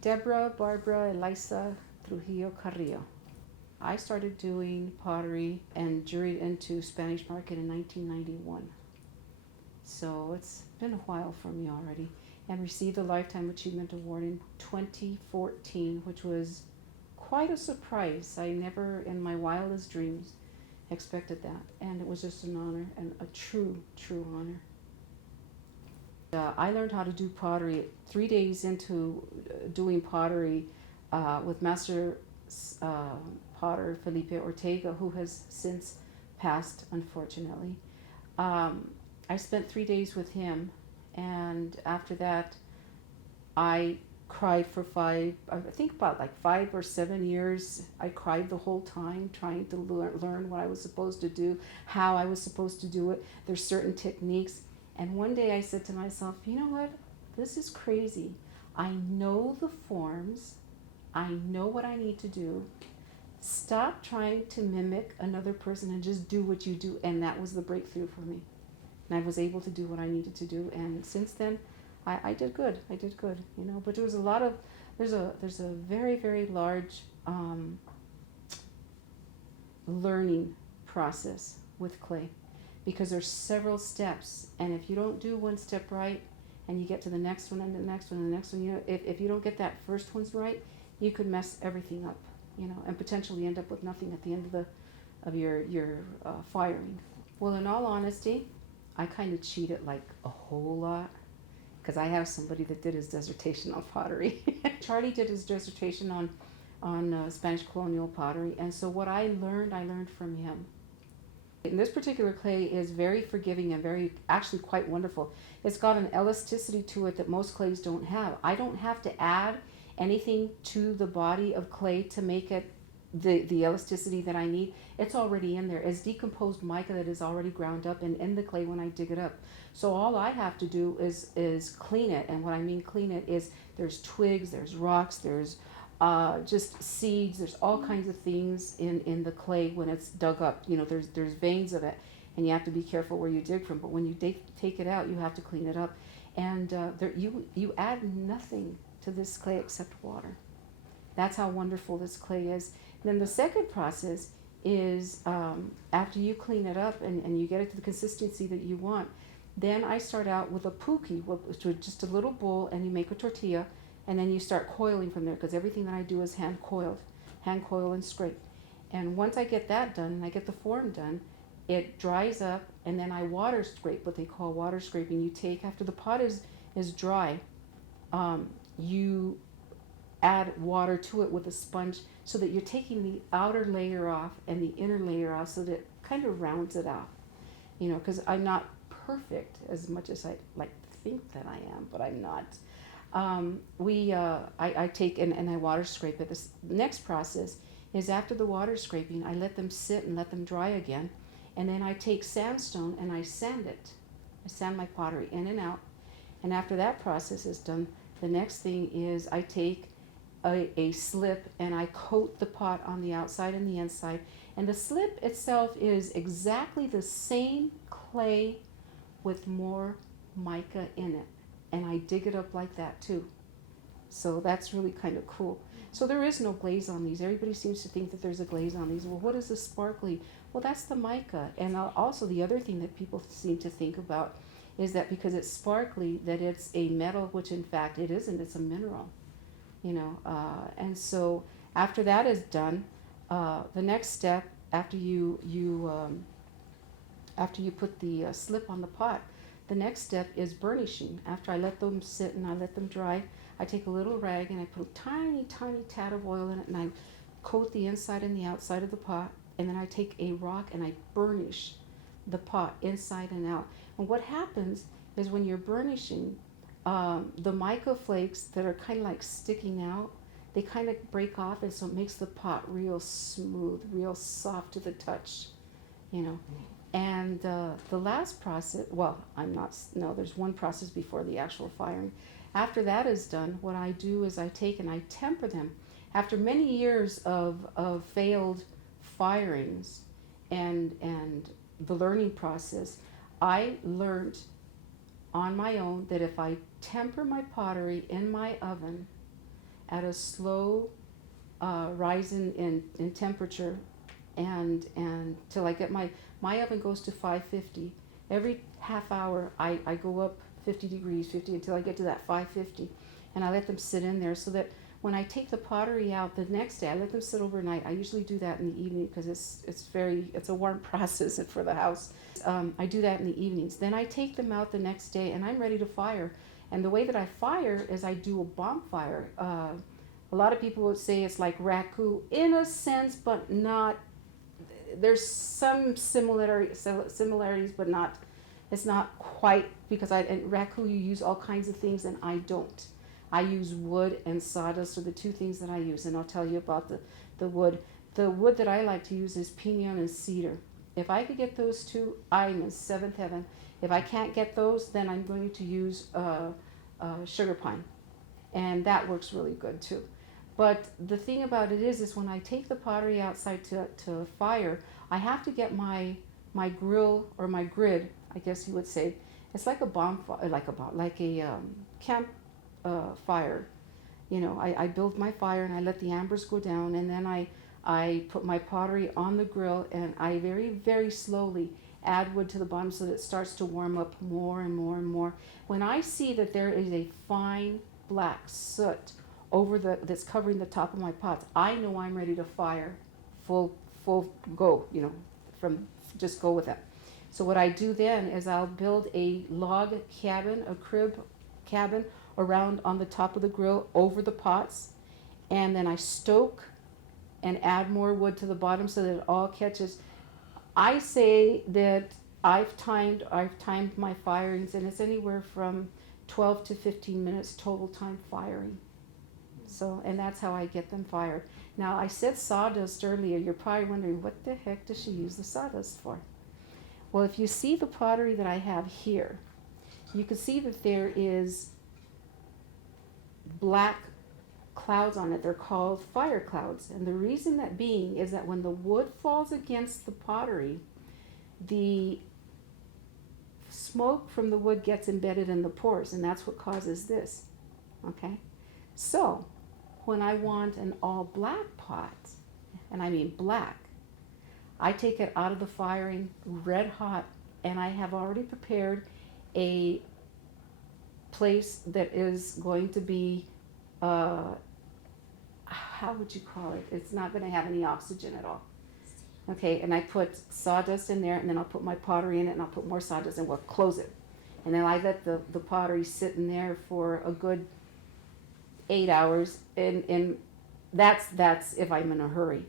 Deborah Barbara Elisa Trujillo Carrillo. I started doing pottery and juried into Spanish market in 1991. So it's been a while for me already. And received a Lifetime Achievement Award in 2014, which was quite a surprise. I never in my wildest dreams expected that. And it was just an honor, and a true, true honor. I learned how to do pottery 3 days into doing pottery with Master Potter Felipe Ortega, who has since passed, unfortunately. I spent 3 days with him, and after that, I cried for I think about like 5 or 7 years. I cried the whole time trying to learn what I was supposed to do, how I was supposed to do it. There's certain techniques. And one day I said to myself, you know what? This is crazy. I know the forms. I know what I need to do. Stop trying to mimic another person and just do what you do. And that was the breakthrough for me. And I was able to do what I needed to do. And since then, I did good. I did good, you know. But there was a lot of, there's a very, very large learning process with clay, because there's several steps, and if you don't do one step right, and you get to the next one and the next one and the next one, you know, if you don't get that first one's right, you could mess everything up, you know, and potentially end up with nothing at the end of your firing. Well, in all honesty, I kind of cheated like a whole lot, because I have somebody that did his dissertation on pottery. Charlie did his dissertation on Spanish colonial pottery, and so what I learned from him. And this particular clay is very forgiving and very, actually quite wonderful. It's got an elasticity to it that most clays don't have. I don't have to add anything to the body of clay to make it the elasticity that I need. It's already in there. It's decomposed mica that is already ground up and in the clay when I dig it up. So all I have to do is clean it. And what I mean clean it is there's twigs, there's rocks, there's just seeds. There's all kinds of things in the clay when it's dug up. You know, there's veins of it, and you have to be careful where you dig from. But when you take it out, you have to clean it up, and you add nothing to this clay except water. That's how wonderful this clay is. And then the second process is after you clean it up and you get it to the consistency that you want. Then I start out with a puki, which is just a little bowl, and you make a tortilla. And then you start coiling from there, because everything that I do is hand coil and scrape. And once I get that done, and I get the form done, it dries up, and then I water scrape, what they call water scraping. You take, after the pot is dry, you add water to it with a sponge, so that you're taking the outer layer off and the inner layer off, so that it kind of rounds it out. You know, because I'm not perfect as much as I like to think that I am, but I'm not. I take and I water scrape it. The next process is after the water scraping, I let them sit and let them dry again. And then I take sandstone and I sand it. I sand my pottery in and out. And after that process is done, the next thing is I take a slip and I coat the pot on the outside and the inside. And the slip itself is exactly the same clay with more mica in it. And I dig it up like that too. So that's really kind of cool. So there is no glaze on these. Everybody seems to think that there's a glaze on these. Well, what is the sparkly? Well, that's the mica. And also the other thing that people seem to think about is that because it's sparkly, that it's a metal, which in fact it isn't. It's a mineral, you know. And so after that is done, the next step after you put the slip on the pot, the next step is burnishing. After I let them sit and I let them dry, I take a little rag and I put a tiny, tiny tad of oil in it, and I coat the inside and the outside of the pot. And then I take a rock and I burnish the pot inside and out. And what happens is when you're burnishing, the mica flakes that are kind of like sticking out, they kind of break off, and so it makes the pot real smooth, real soft to the touch, you know. And the last process, well, there's one process before the actual firing. After that is done, what I do is I take and I temper them. After many years of failed firings and the learning process, I learned on my own that if I temper my pottery in my oven at a slow rise in temperature, and till I get my oven goes to 550. Every half hour I go up 50 degrees, 50 until I get to that 550, and I let them sit in there so that when I take the pottery out the next day, I let them sit overnight. I usually do that in the evening because it's a warm process for the house. I do that in the evenings. Then I take them out the next day and I'm ready to fire. And the way that I fire is I do a bonfire. A lot of people would say it's like raku in a sense, but not. There's some similarities, but not. It's not quite because in raku you use all kinds of things and I don't. I use wood and sawdust are the two things that I use, and I'll tell you about the wood. The wood that I like to use is pinon and cedar. If I could get those two, I'm in seventh heaven. If I can't get those, then I'm going to use sugar pine, and that works really good too. But the thing about it is when I take the pottery outside to fire, I have to get my grill or my grid, I guess you would say. It's like a bonfire, like a camp fire. You know, I build my fire and I let the embers go down, and then I put my pottery on the grill and I very, very slowly add wood to the bottom so that it starts to warm up more and more and more. When I see that there is a fine black soot over that's covering the top of my pots, I know I'm ready to fire full go, you know, from just go with it. So what I do then is I'll build a log cabin, a crib cabin around on the top of the grill over the pots, and then I stoke and add more wood to the bottom so that it all catches. I say that I've timed my firings, and it's anywhere from 12 to 15 minutes total time firing. So, and that's how I get them fired. Now, I said sawdust earlier. You're probably wondering, what the heck does she use the sawdust for? Well, if you see the pottery that I have here, you can see that there is black clouds on it. They're called fire clouds. And the reason that being is that when the wood falls against the pottery, the smoke from the wood gets embedded in the pores, and that's what causes this. Okay? So, when I want an all black pot, and I mean black, I take it out of the firing red hot, and I have already prepared a place that is going to be, how would you call it? It's not going to have any oxygen at all. Okay, and I put sawdust in there, and then I'll put my pottery in it, and I'll put more sawdust, and we'll close it. And then I let the pottery sit in there for a good 8 hours, and that's if I'm in a hurry.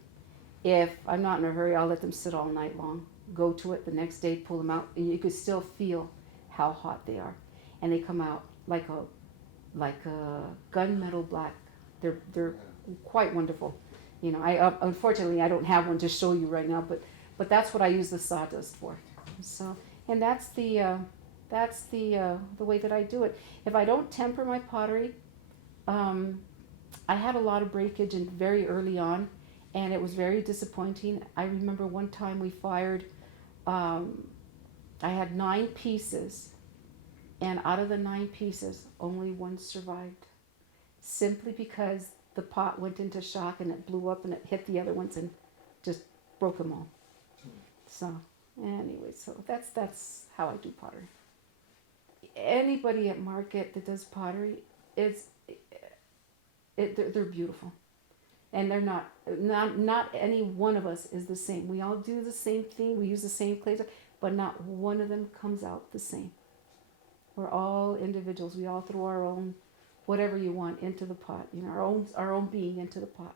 If I'm not in a hurry, I'll let them sit all night long. Go to it the next day, pull them out, and you can still feel how hot they are, and they come out like a gunmetal black. They're quite wonderful. You know, unfortunately I don't have one to show you right now, but that's what I use the sawdust for. So, and that's the way that I do it. If I don't temper my pottery, I had a lot of breakage and very early on, and it was very disappointing. I remember one time we fired, I had 9 pieces, and out of the 9 pieces, only 1 survived, simply because the pot went into shock and it blew up and it hit the other ones and just broke them all. So anyway, so that's how I do pottery. Anybody at market that does pottery, they're beautiful, and they're not any one of us is the same. We all do the same thing. We use the same clays, but not one of them comes out the same. We're all individuals. We all throw our own whatever you want into the pot, you know, our own being into the pot.